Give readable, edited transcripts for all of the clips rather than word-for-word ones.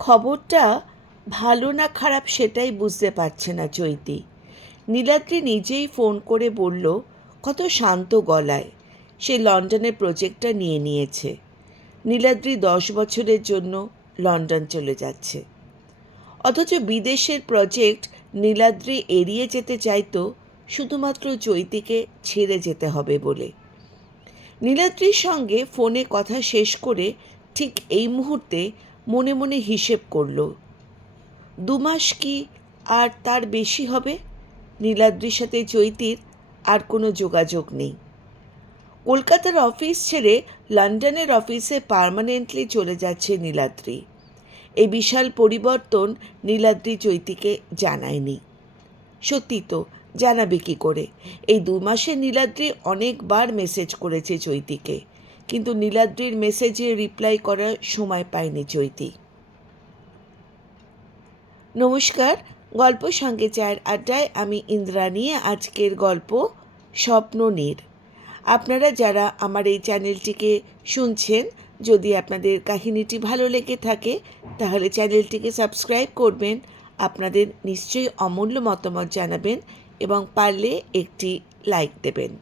খবরটা ভালো না খারাপ সেটাই বুঝতে পারছে না চৈতি। নীলাদ্রি নিজেই ফোন করে বলল কত শান্ত গলায় সে লন্ডনের প্রজেক্টটা নিয়ে নিয়েছে। নীলাদ্রি 10 বছরের জন্য লন্ডন চলে যাচ্ছে। অথচ বিদেশের প্রজেক্ট নীলাদ্রি এড়িয়ে যেতে চাইতো শুধুমাত্র চৈতিকে ছেড়ে যেতে হবে বলে। নীলাদ্রির সঙ্গে ফোনে কথা শেষ করে ঠিক এই মুহূর্তে মনে মনে হিসেব করল, 2 মাস কি আর তার বেশি হবে নীলাদ্রির সাথে চৈতির আর কোনো যোগাযোগ নেই। কলকাতার অফিস ছেড়ে লন্ডনের অফিসে পার্মানেন্টলি চলে যাচ্ছে নীলাদ্রি। এই বিশাল পরিবর্তন নীলাদ্রি চৈতিকে জানায়নি। সত্যি তো, জানাবে কী করে? এই 2 মাসে নীলাদ্রি অনেকবার মেসেজ করেছে চৈতিকে, কিন্তু নীলাদ্রির মেসেজে রিপ্লাই করার সময় পায়নি চৈতি। নমস্কার, গল্প সঙ্গে চায়ের আড্ডায় আমি ইন্দ্রাণী। আজকের গল্প স্বপ্ননীড়। আপনারা যারা আমার এই চ্যানেলটিকে শুনছেন, যদি আপনাদের কাহিনীটি ভালো লেগে থাকে তাহলে চ্যানেলটিকে সাবস্ক্রাইব করবেন। আপনাদের নিশ্চয়ই অমূল্য মতামত জানাবেন এবং পারলে একটি লাইক দেবেন।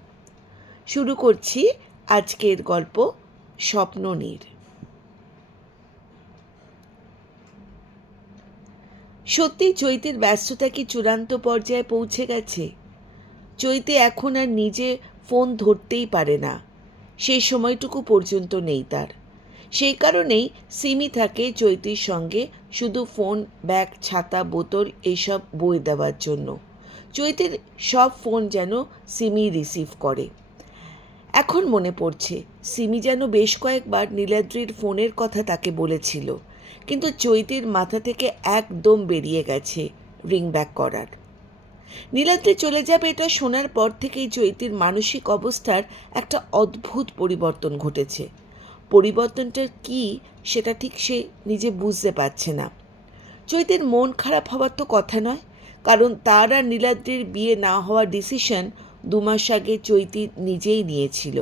শুরু করছি আজকের গল্প স্বপ্ননীড়। সত্যি চৈতির ব্যস্ততা কি চূড়ান্ত পর্যায়ে পৌঁছে গেছে? চৈতি এখন আর নিজে ফোন ধরতেই পারে না, সেই সময়টুকু পর্যন্ত নেই তার। সেই কারণেই সিমি থাকে চৈতির সঙ্গে, শুধু ফোন, ব্যাগ, ছাতা, বোতল এইসব বয়ে দেওয়ার জন্য। চৈতির সব ফোন যেন সিমি রিসিভ করে। এখন মনে পড়ছে সিমি যেন বেশ কয়েকবার নীলাদ্রির ফোনের কথা তাকে বলেছিল, কিন্তু চৈতির মাথা থেকে একদম বেরিয়ে গেছে রিং ব্যাক করার। নীলাদ্রি চলে যাবে এটা শোনার পর থেকেই চৈতির মানসিক অবস্থার একটা অদ্ভুত পরিবর্তন ঘটেছে। পরিবর্তনটা কি সেটা ঠিক সে নিজে বুঝতে পারছে না। চৈতির মন খারাপ হওয়ার তো কথা নয়, কারণ তার আর নীলাদ্রির বিয়ে না হওয়ার ডিসিশন 2 মাস আগে চৈতি নিজেই নিয়েছিল।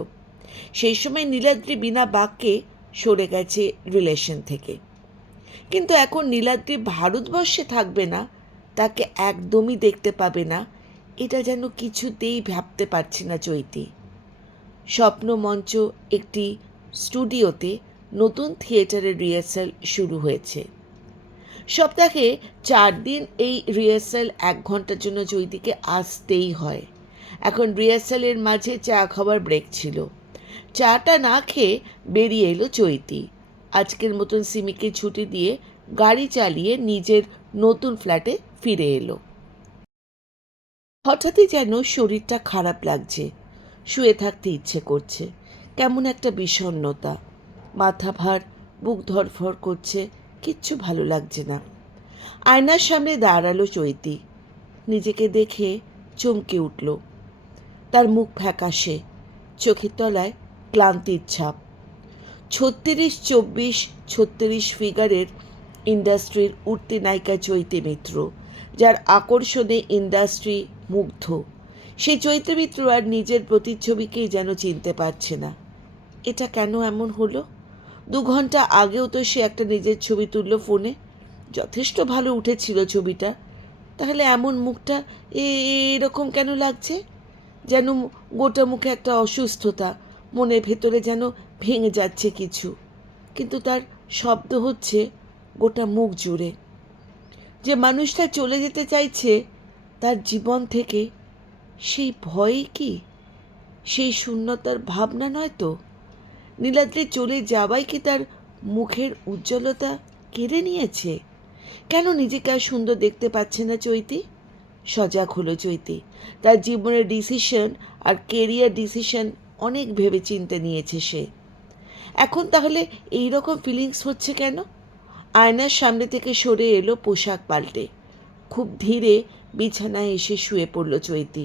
সেই সময় নীলাদ্রি বিনা বাক্যে সরে গেছে রিলেশন থেকে। কিন্তু এখন নীলাদ্রি ভারতবর্ষে থাকবে না, তাকে একদমই দেখতে পাবে না, এটা যেন কিছুতেই ভাবতে পারছে না চৈতি। স্বপ্নমঞ্চ একটি স্টুডিওতে নতুন থিয়েটারের রিহার্সাল শুরু হয়েছে। সপ্তাহে 4 দিন এই রিহার্সাল 1 ঘন্টার জন্য চৈতিকে আসতেই হয়। এখন রিহার্সালের মাঝে চা খাওয়ার ব্রেক ছিল। চাটা না খেয়ে বেরিয়ে এলো চৈতি। আজকের মতন সিমিকে ছুটি দিয়ে গাড়ি চালিয়ে নিজের নতুন ফ্ল্যাটে ফিরে এলো। হঠাৎই যেন শরীরটা খারাপ লাগছে, শুয়ে থাকতে ইচ্ছে করছে। কেমন একটা বিষণ্ণতা, মাথা ভার, বুক ধড়ফড় করছে, কিচ্ছু ভালো লাগছে না। আয়নার সামনে দাঁড়ালো চৈতি। নিজেকে দেখে চমকে উঠল। তার মুখ ফ্যাকাশে, চোখের তলায় ক্লান্তির ছাপ। 36-24-36 ফিগারের ইন্ডাস্ট্রির উঠতি নায়িকা চৈতি মিত্র, যার আকর্ষণে ইন্ডাস্ট্রি মুগ্ধ। সেই চৈতি মিত্র আর নিজের প্রতিচ্ছবিকেই যেন চিনতে পারছে না। এটা কেন এমন হলো? 2 ঘন্টা আগেও তো সে একটা নিজের ছবি তুলল ফোনে, যথেষ্ট ভালো উঠেছিল ছবিটা। তাহলে এমন মুখটা এরকম কেন লাগছে? যেন গোটা মুখে একটা অসুস্থতা, মনের ভেতরে যেন ভেঙে যাচ্ছে কিছু, কিন্তু তার শব্দ হচ্ছে গোটা মুখ জুড়ে। যে মানুষটা চলে যেতে চাইছে তার জীবন থেকে, সেই ভয় কি, সেই শূন্যতার ভাবনা নয় তো? নীলাদ্রি চলে যাওয়াই কি তার মুখের উজ্জ্বলতা কেড়ে নিয়েছে? কেন নিজেকে আর সুন্দর দেখতে পাচ্ছে না চৈতি? সজাগ হলো চৈতি। তার জীবনের ডিসিশন আর কেরিয়ার ডিসিশন অনেক ভেবে চিন্তে নিয়েছে সে। এখন তাহলে এই রকম ফিলিংস হচ্ছে কেন? আয়নার সামনে থেকে সরে এলো পোশাক পাল্টে। খুব ধীরে বিছানায় এসে শুয়ে পড়ল চৈতি।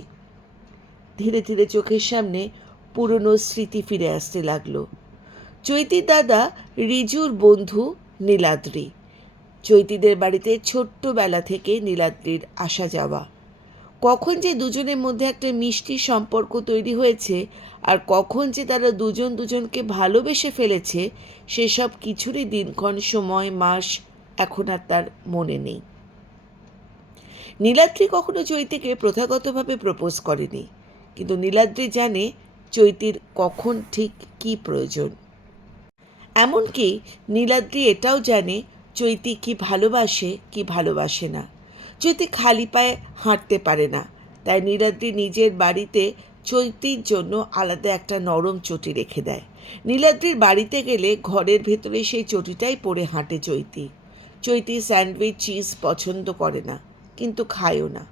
ধীরে ধীরে চোখের সামনে পুরনো স্মৃতি ফিরে আসতে লাগলো। চৈতির দাদা রিজুর বন্ধু নীলাদ্রি। চৈতিদের বাড়িতে ছোট্টবেলা থেকে নীলাদ্রির আসা যাওয়া। কখন যে দুজনের মধ্যে একটা মিষ্টি সম্পর্ক তৈরি হয়েছে আর কখন যে তারা দুজন দুজনকে ভালোবেসে ফেলেছে, সেসব কিছুরই দিনক্ষণ, সময়, মাস এখন আর তার মনে নেই। নীলাদ্রি কখনো চৈতিকে প্রথাগতভাবে প্রপোজ করেনি, কিন্তু নীলাদ্রি জানে চৈতির কখন ঠিক কী প্রয়োজন। এমনকি নীলাদ্রি এটাও জানে চৈতি কি ভালোবাসে কি ভালোবাসে না। চৈতি খালি পায়ে হাঁটতে পারে না, তাই নীলাদ্রি নিজের বাড়িতে চৈতির জন্য আলাদা একটা নরম চটি রেখে দেয়। নীলাদ্রির বাড়িতে গেলে ঘরের ভেতরে সেই চটিটাই পরে হাঁটে চৈতি। চৈতি স্যান্ডউইচ চিজ পছন্দ করে না, কিন্তু খায়ও না।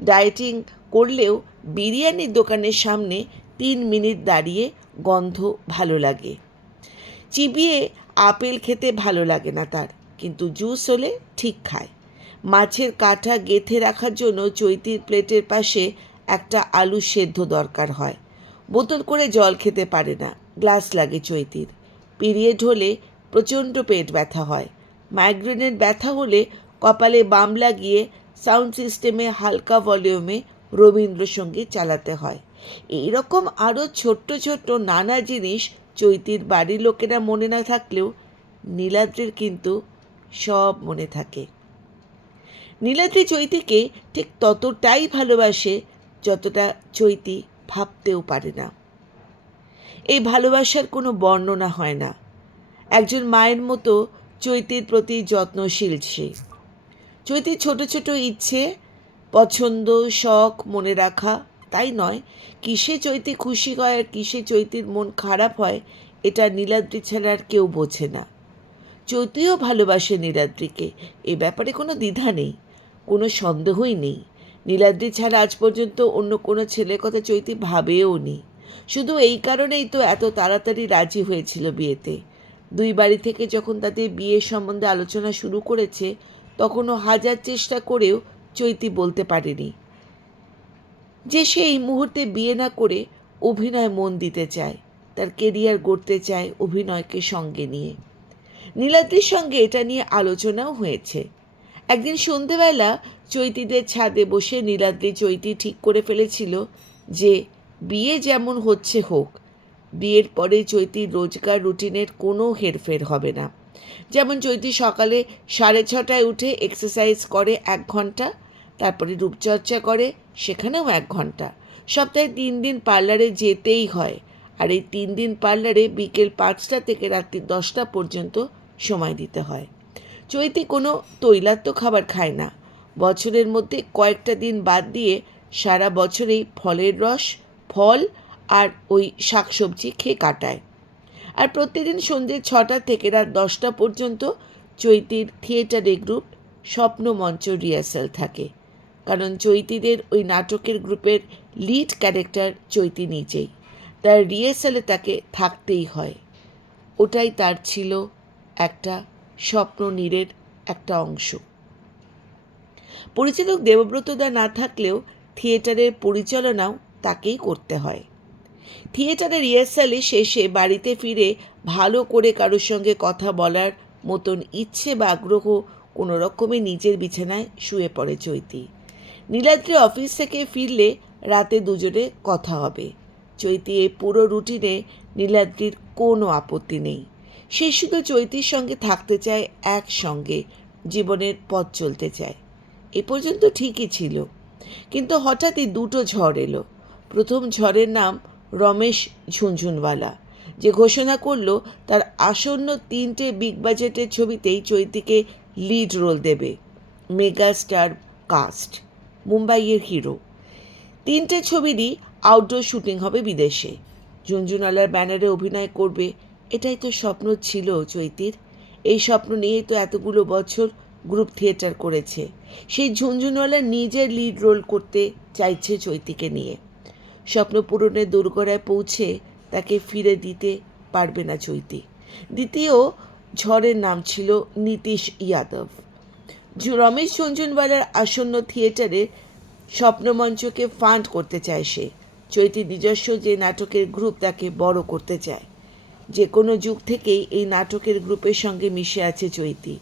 ডায়েটিং করলেও বিরিয়ানির দোকানের সামনে 3 মিনিট দাঁড়িয়ে গন্ধ ভালো লাগে। চিবিয়ে আপেল খেতে ভালো লাগে না তার, কিন্তু জুস হলে ঠিক খায়। মাছের কাঁটা গেঁথে রাখার জন্য চৈতির প্লেটের পাশে একটা আলু সেদ্ধ দরকার হয়। বোতল করে জল খেতে পারে না, গ্লাস লাগে চৈতির। পিরিয়ড হলে প্রচণ্ড পেট ব্যথা হয়। মাইগ্রেনের ব্যথা হলে কপালে বাম লাগিয়ে সাউন্ড সিস্টেমে হালকা ভলিউমে রবীন্দ্রসঙ্গীত চালাতে হয়। এইরকম আরও ছোট্ট ছোট্ট নানা জিনিস চৈতির বাড়ির লোকেরা মনে না থাকলেও নীলাদ্রির কিন্তু সব মনে থাকে। নীলাদ্রি চৈতিকে ঠিক ততটাই ভালোবাসে যতটা চৈতি ভাবতেও পারে না। এই ভালোবাসার কোনো বর্ণনা হয় না। একজন মায়ের মতো চৈতির প্রতি যত্নশীল সে। চৈতির ছোট ছোট ইচ্ছে, পছন্দ, শখ মনে রাখা, তাই নয় কিসে চৈতি খুশি হয় আর কিসে চৈতির মন খারাপ হয় এটা নীলাদ্রি ছাড়া আর কেউ বোঝে না। চৈতিও ভালোবাসে নীলাদ্রিকে, এ ব্যাপারে কোনো দ্বিধা নেই, কোনো সন্দেহই নেই। নীলাদ্রি ছাড়া আজ পর্যন্ত অন্য কোনো ছেলের কথা চৈতি ভাবেও নি। শুধু এই কারণেই তো এত তাড়াতাড়ি রাজি হয়েছিল বিয়েতে। দুই বাড়ি থেকে যখন তাদের বিয়ের সম্বন্ধে আলোচনা শুরু করেছে, তখনও হাজার চেষ্টা করেও চৈতি বলতে পারেনি যে সে এই মুহূর্তে বিয়ে না করে অভিনয় মন দিতে চায়, তার কেরিয়ার গড়তে চায় অভিনয়কে সঙ্গে নিয়ে। নীলাদ্রির সঙ্গে এটা নিয়ে আলোচনাও হয়েছে। একদিন সন্ধেবেলা চৈতিদের ছাদে বসে নীলাদ্রি চৈতি ঠিক করে ফেলেছিল যে বিয়ে যেমন হচ্ছে হোক, বিয়ের পরে চৈতির রোজকার রুটিনের কোনো হেরফের হবে না। যেমন চৈতি সকালে 6:30টায় উঠে এক্সারসাইজ করে 1 ঘন্টা, তারপরে রূপচর্চা করে, সেখানেও 1 ঘন্টা। সপ্তাহে 3 দিন পার্লারে যেতেই হয়, আর এই 3 দিন পার্লারে বিকেল 5টা থেকে রাত্রি 10টা পর্যন্ত সময় দিতে হয়। চৈতি কোনো তৈলাক্ত খাবার খায় না। বছরের মধ্যে কয়েকটা দিন বাদ দিয়ে সারা বছরেই ফলের রস, ফল আর ওই শাকসবজি খেয়ে কাটায়। আর প্রতিদিন সন্ধ্যে 6টা থেকে রাত 10টা পর্যন্ত চৈতির থিয়েটারে গ্রুপ স্বপ্নমঞ্চ রিহার্সাল থাকে, কারণ চৈতিদের ওই নাটকের গ্রুপের লিড ক্যারেক্টার চৈতি নিজেই। তার রিহার্সালে তাকে থাকতেই হয়। ওটাই তার ছিল একটা স্বপ্ননীড়ের একটা অংশ। পরিচালক দেবব্রত দা না থাকলেও থিয়েটারের পরিচালনাও তাকেই করতে হয়। থিয়েটারের রিহার্সালে শেষে বাড়িতে ফিরে ভালো করে কারোর সঙ্গে কথা বলার মতন ইচ্ছে বা আগ্রহ কোনো রকমে নিজের বিছানায় শুয়ে পড়ে চৈতি। নীলাদ্রি অফিস থেকে ফিরলে রাতে দুজনে কথা হবে। চৈতি এই পুরো রুটিনে নীলাদ্রির কোনো আপত্তি নেই। সে শুধু চৈতির সঙ্গে থাকতে চায়, একসঙ্গে জীবনের পথ চলতে চায়। এ পর্যন্ত ঠিকই ছিল, কিন্তু হঠাৎই 2টো ঝড় এলো। প্রথম ঝড়ের নাম রমেশ ঝুনঝুনওয়ালা, যে ঘোষণা করলো তার আসন্ন 3টে বিগ বাজেটের ছবিতেই চৈতিকে লিড রোল দেবে। মেগা স্টার কাস্ট, মুম্বাইয়ের হিরো। 3টে ছবিরই আউটডোর শুটিং হবে বিদেশে। ঝুনঝুনওয়ালার ব্যানারে অভিনয় করবে, এটাই তো স্বপ্ন ছিল চৈতির। এই স্বপ্ন নিয়েই তো এতগুলো বছর গ্রুপ থিয়েটার করেছে। সেই ঝুনঝুনওয়ালা নিজের লিড রোল করতে চাইছে চৈতিকে নিয়ে। স্বপ্ন পূরণের দোরগোড়ায় পৌঁছে তাকে ফিরে দিতে পারবে না চৈতি। দ্বিতীয় ঝড়ের নাম ছিল নীতিশ যাদব। রমেশ ঝুনঝুনওয়ালার আসন্ন থিয়েটারের স্বপ্নমঞ্চকে ফান্ড করতে চায় সে। চৈতির নিজস্ব যে নাটকের গ্রুপ তাকে বড় করতে চায়। যে কোনো যুগ থেকেই এই নাটকের গ্রুপের সঙ্গে মিশে আছে চৈতি।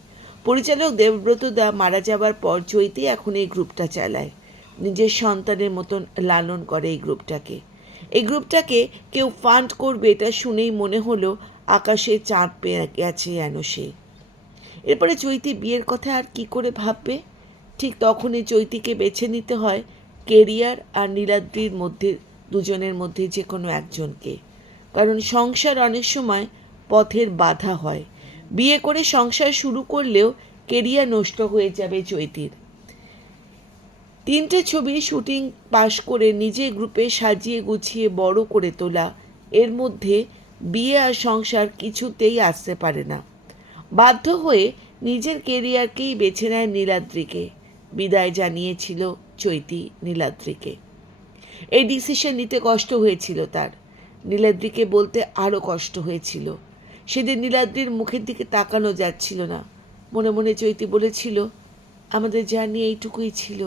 পরিচালক দেবব্রত দা মারা যাবার পর চৈতি এখন এই গ্রুপটা চালায়। নিজের সন্তানের মতন লালন করে এই গ্রুপটাকে। এই গ্রুপটাকে কেউ ফান্ড করবে এটা শুনেই মনে হলো আকাশে চাঁদ পেয়ে গেছে যেন সে। এরপরে চৈতি বিয়ের কথা আর কি করে ভাববে? ঠিক তখনই চৈতিকে বেছে নিতে হয় কেরিয়ার আর নীলাদ্রির মধ্যে, দুজনের মধ্যে যে কোনো একজনকে। কারণ সংসার অনেক সময় পথের বাধা হয়। বিয়ে করে সংসার শুরু করলেও কেরিয়ার নষ্ট হয়ে যাবে চৈতির। 3টে ছবির শুটিং পাশ করে নিজের গ্রুপে সাজিয়ে গুছিয়ে বড় করে তোলা, এর মধ্যে বিয়ে আর সংসার কিছুতেই আসতে পারে না। বাধ্য হয়ে নিজের কেরিয়ারকেই বেছে নেয় নীলাদ্রিকে। বিদায় জানিয়েছিল চৈতি নীলাদ্রিকে। এই ডিসিশন নিতে কষ্ট হয়েছিল তার। নীলাদ্রিকে বলতে আরও কষ্ট হয়েছিল। সেদিন নীলাদ্রির মুখের দিকে তাকানো যাচ্ছিল না। মনে মনে চৈতি বলেছিল, আমাদের জার্নি এইটুকুই ছিল,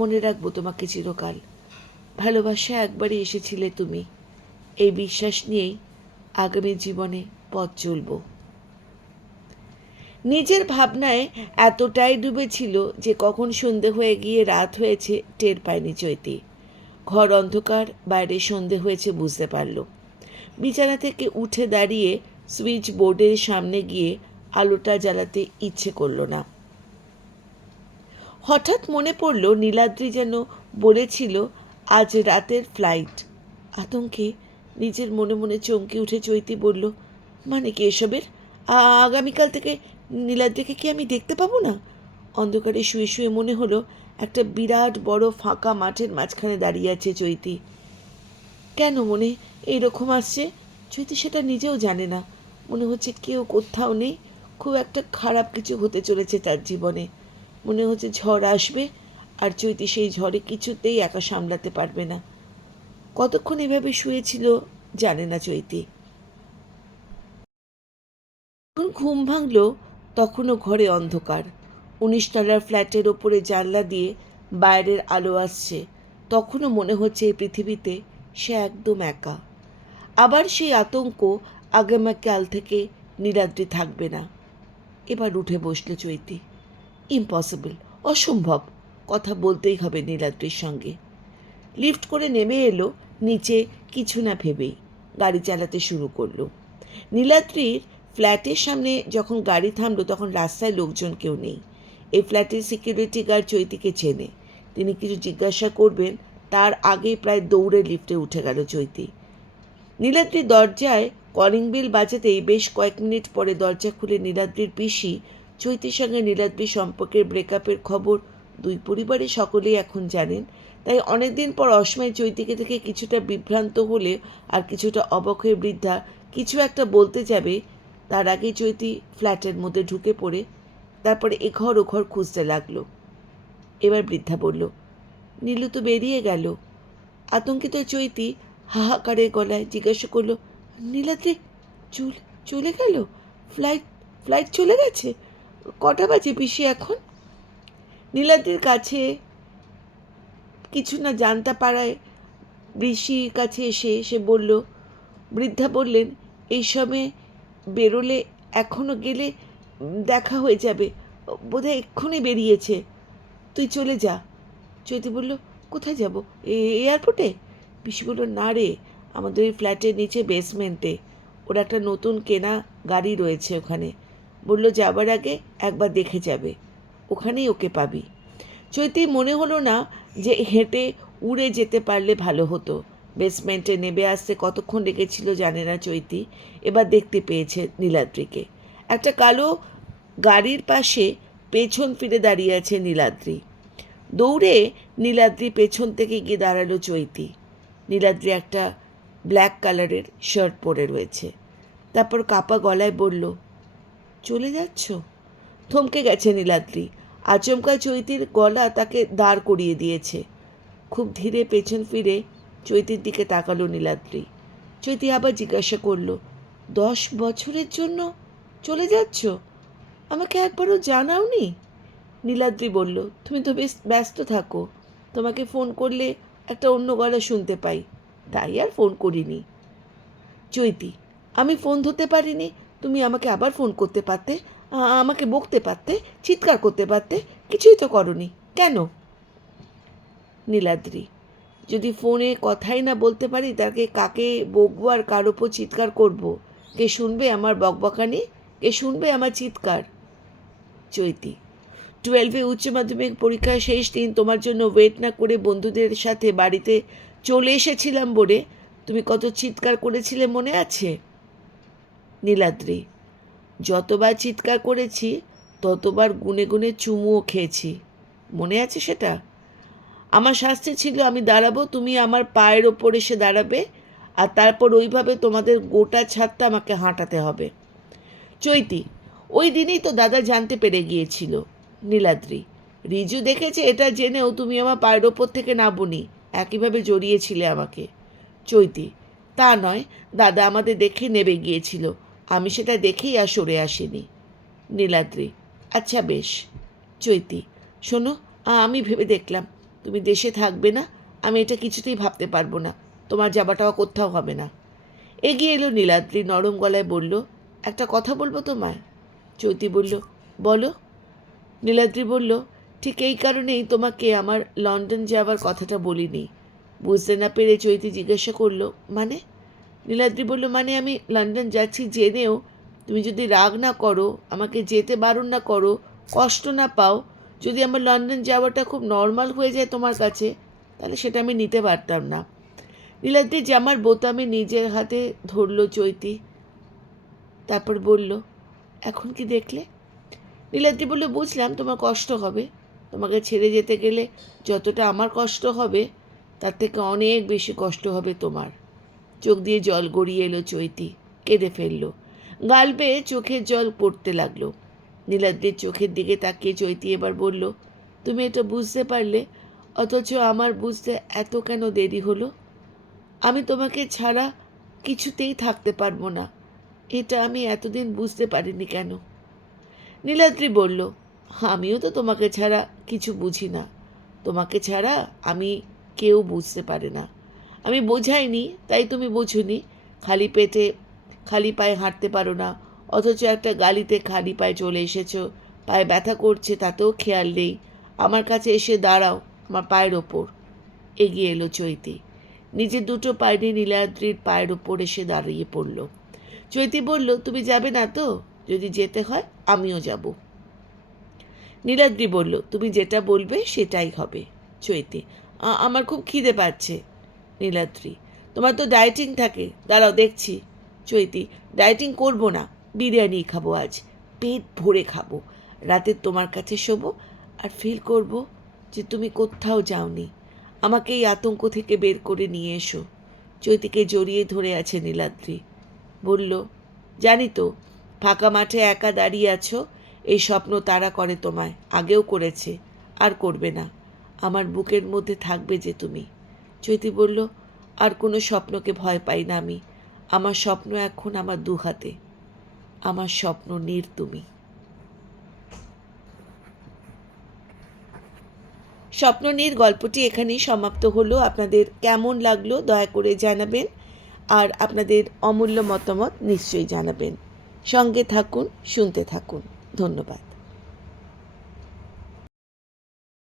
মনে রাখবো তোমাকে চিরকাল। ভালোবাসা একবারই এসেছিলে তুমি, এই বিশ্বাস নিয়েই আগামী জীবনে পথ চলব। নিজের ভাবনায় এতটাই ডুবেছিল যে কখন সন্ধে হয়ে গিয়ে রাত হয়েছে টের পায়নি চৈতি। ঘর অন্ধকার, বাইরে সন্ধে হয়েছে বুঝতে পারল। বিছানা থেকে উঠে দাঁড়িয়ে সুইচ বোর্ডের সামনে গিয়ে আলোটা জ্বালাতে ইচ্ছে করল না। হঠাৎ মনে পড়ল নীলাদ্রি যেন বলেছিল আজ রাতের ফ্লাইট। আতঙ্কে নিজের মনে মনে চমকে উঠে চৈতি বলল, মানে কি এসবের? আগামীকাল থেকে নীলাদ্রিকে কি আমি দেখতে পাবো না? অন্ধকারে শুয়ে শুয়ে মনে হলো একটা বিরাট বড় ফাঁকা মাঠের মাঝখানে দাঁড়িয়ে আছে চৈতি। কেন মনে এইরকম আসছে চৈতি সেটা নিজেও জানে না। মনে হচ্ছে কেউ কোথাও নেই, খুব একটা খারাপ কিছু হতে চলেছে তার জীবনে। মনে হচ্ছে ঝড় আসবে, আর চৈতি সেই ঝড়ে কিছুতেই একা সামলাতে পারবে না। কতক্ষণ এভাবে শুয়েছিল জানে না চৈতি। যখন ঘুম ভাঙল তখনও ঘরে অন্ধকার। 19 তলার ফ্ল্যাটের ওপরে জানলা দিয়ে বাইরের আলো আসছে। তখনও মনে হচ্ছে এই পৃথিবীতে সে একদম একা। আবার সেই আতঙ্ক, আগামীকাল থেকে নীলাদ্রি থাকবে না। এবার উঠে বসল চৈতি। ইম্পসিবল, অসম্ভব, কথা বলতেই হবে নীলাদ্রির সঙ্গে। লিফট করে নেমে এলো নিচে কিছু না ভেবেই। গাড়ি চালাতে শুরু করলো। নীলাদ্রির ফ্ল্যাটের সামনে যখন গাড়ি থামলো তখন রাস্তায় লোকজন কেউ নেই। এই ফ্ল্যাটের সিকিউরিটি গার্ড চৈতিকে চেনে। তিনি কিছু জিজ্ঞাসা করবেন তার আগে প্রায় দৌড়ে লিফটে উঠে গেল চৈতি। নীলাদ্রির দরজায় কলিং বেল বাজাতেই বেশ কয়েক মিনিট পরে দরজা খুলে নীলাদ্রির পিসি চৈতির সঙ্গে নীলাদ্রির সম্পর্কের ব্রেকআপের খবর দুই পরিবারের সকলেই এখন জানেন। তাই অনেকদিন পর অসময়ে চৈতিকে দেখে কিছুটা বিভ্রান্ত হলে আর কিছুটা অবাক হয়ে বৃদ্ধা কিছু একটা বলতে যাবে, তার আগেই চৈতি ফ্ল্যাটের মধ্যে ঢুকে পড়ে তারপরে এঘর ওঘর খুঁজতে লাগলো। এবার বৃদ্ধা বলল, নীলু তো বেরিয়ে গেল। আতঙ্কিত চৈতি হাহাকারের গলায় জিজ্ঞাসা করল, নীলাদ্রি চলে গেল? ফ্লাইট ফ্লাইট চলে গেছে? কটা বাজে পিসি এখন? নীলাদ্রির কাছে কিছু না জানতে পারায় ঋষির কাছে এসে সে বলল, বৃদ্ধা বললেন, এই সময় বেরোলে এখনও গেলে দেখা হয়ে যাবে, বোধহয় এক্ষুনি বেরিয়েছে, তুই চলে যা। চৈতি বলল, কোথায় যাব? এয়ারপোর্টে? পিসি বলল, না রে, আমাদের ওই ফ্ল্যাটের নিচে বেসমেন্টে ওর একটা নতুন কেনা গাড়ি রয়েছে ওখানে। বলল যাবার আগে একবার দেখে যাবে, ওখানেই ওকে পাবি। চৈতি মনে হলো না যে হেঁটে উড়ে যেতে পারলে ভালো হতো। বেসমেন্টে নেমে আসতে কতক্ষণ লেগেছিল জানে না চৈতি। এবার দেখতে পেয়েছে নীলাদ্রিকে। একটা কালো গাড়ির পাশে পেছন ফিরে দাঁড়িয়ে আছে নীলাদ্রি। দৌড়ে নীলাদ্রি পেছন থেকে গিয়ে দাঁড়ালো চৈতি। নীলাদ্রি একটা ব্ল্যাক কালারের শার্ট পরে রয়েছে। তারপর কাপা গলায় বলল, চলে যাচ্ছ? থমকে গেছে নীলাদ্রি। আচমকা চৈতির গলা তাকে দাঁড় করিয়ে দিয়েছে। খুব ধীরে পেছন ফিরে চৈতির দিকে তাকালো নীলাদ্রি। চৈতি আবার জিজ্ঞাসা করল, 10 বছরের জন্য চলে যাচ্ছ? আমাকে একবারও জানাওনি? নীলাদ্রি বলল, তুমি তো বেশ ব্যস্ত থাকো, তোমাকে ফোন করলে একটা অন্য গলা শুনতে পাই, তাই আর ফোন করিনি। চৈতি, আমি ফোন ধরতে পারিনি, তুমি আমাকে আবার ফোন করতে পারতে, আমাকে বকতে পারতে, চিৎকার করতে পারতে, কিছুই তো করনি, কেন? নীলাদ্রি, যদি ফোনে কথাই না বলতে পারি তাকে কাকে বকবো আর কার ওপর চিৎকার করব? কে শুনবে আমার বকবকানি? কে শুনবে আমার চিৎকার? চৈতি: 12-এ উচ্চ মাধ্যমিক পরীক্ষা শেষ দিন তোমার জন্য ওয়েট না করে বন্ধুদের সাথে বাড়িতে চলে এসেছিলাম বলে তুমি কত চিৎকার করেছিলে মনে আছে? নীলাদ্রি: যতবার চিৎকার করেছি ততবার গুনে গুনে চুমুও খেয়েছি, মনে আছে সেটা? আমার শাস্তি ছিল আমি দাঁড়াবো, তুমি আমার পায়ের ওপর এসে দাঁড়াবে, আর তারপর ওইভাবে তোমাদের গোটা ছাদটা আমাকে হাঁটাতে হবে। চৈতি: ওই দিনই তো দাদা জানতে পেরে গিয়েছিল। নীলাদ্রি: রিজু দেখেছে এটা জেনেও তুমি আমার পায়ের ওপর থেকে নামোনি, একইভাবে জড়িয়েছিলে আমাকে। চৈতি: তা নয়, দাদা আমাদের দেখে নেবে গিয়েছিল, আমি সেটা দেখেই আর সরে আসিনি। নীলাদ্রি: আচ্ছা বেশ। চৈতি: শোনো, আমি ভেবে দেখলাম তুমি দেশে থাকবে না, আমি এটা কিছুতেই ভাবতে পারবো না, তোমার যাবাটাও কোথাও হবে না। এগিয়ে এলো নীলাদ্রি, নরম গলায় বলল, একটা কথা বলবো তোমায়। চৈতি বলল, বলো। নীলাদ্রি বলল, ঠিক এই কারণেই তোমাকে আমার লন্ডন যাওয়ার কথাটা বলিনি। বুঝতে না পেরে চৈতি জিজ্ঞাসা করলো, মানে? নীলাদ্রি বলল, মানে আমি লন্ডন যাচ্ছি জেনেও তুমি যদি রাগ না করো, আমাকে যেতে বারণ না করো, কষ্ট না পাও, যদি আমার লন্ডন যাওয়াটা খুব নর্মাল হয়ে যায় তোমার কাছে, তাহলে সেটা আমি নিতে পারতাম না। নীলাদ্রি জামার বোতামে নিজের হাতে ধরল চৈতি, তারপর বলল, এখন কি দেখলে? নীলাদ্রি বলল, বুঝলাম তোমার কষ্ট হবে, তোমাকে ছেড়ে যেতে গেলে যতটা আমার কষ্ট হবে তার থেকে অনেক বেশি কষ্ট হবে তোমার। চোখ দিয়ে জল গড়িয়ে এলো চৈতি, কেঁদে ফেলল, গাল বেয়ে চোখের জল পড়তে লাগলো। নীলাদ্রির চোখের দিকে তাকিয়ে চৈতি এবার বলল, তুমি এটা বুঝতে পারলে, অথচ আমার বুঝতে এত কেন দেরি হলো? আমি তোমাকে ছাড়া কিছুতেই থাকতে পারবো না, এটা আমি এতদিন বুঝতে পারিনি কেন? নীলাদ্রি বলল, আমিও তো তোমাকে ছাড়া কিছু বুঝি না, তোমাকে ছাড়া আমি কেউ বুঝতে পারে না। আমি বোঝাইনি তাই তুমি বোঝোনি, খালি পেটে খালি পায়ে হাঁটতে পারো না, অথচ একটা গালিতে খালি পায়ে চলে এসেছো, পায়ে ব্যথা করছে তাতেও খেয়াল নেই, আমার কাছে এসে দাঁড়াও আমার পায়ের ওপর। এগিয়ে এলো চৈতি, নিজের দুটো পায়ে নিয়ে নীলাদ্রির পায়ের ওপর এসে দাঁড়িয়ে পড়ল। চৈতি বলল, তুমি যাবে না তো? যদি যেতে হয় আমিও যাব। নীলাদ্রি বলল, তুমি যেটা বলবে সেটাই হবে। চৈতি, আমার খুব খিদে পাচ্ছে। নীলাদ্রি, তোমার তো ডায়েটিং থাকে, দাঁড়াও দেখছি। চৈতি, ডায়েটিং করব না, বিরিয়ানি খাবো আজ, পেট ভরে খাবো, রাতে তোমার কাছে শোবো আর ফিল করব যে তুমি কোথাও যাওনি, আমাকে এই আতঙ্ক থেকে বের করে নিয়ে এসো। চৈতিকে জড়িয়ে ধরে আছে নীলাদ্রি, বলল, জানি তো ফাঁকা মাঠে একা দাঁড়িয়ে আছো, এই স্বপ্ন তাড়া করে তোমায়, আগেও করেছে, আর করবে না, আমার বুকের মধ্যে থাকবে যে তুমি। চৈতি বলল, আর কোনো স্বপ্নকে ভয় পাই না আমি, আমার স্বপ্ন এখন আমার দু হাতে, আমার স্বপ্ন তুমি। স্বপ্ননীর গল্পটি এখানেই সমাপ্ত হলো। আপনাদের কেমন লাগলো দয়া করে জানাবেন, আর আপনাদের অমূল্য মতামত নিশ্চয়ই জানাবেন। সঙ্গে থাকুন, শুনতে থাকুন। ধন্যবাদ।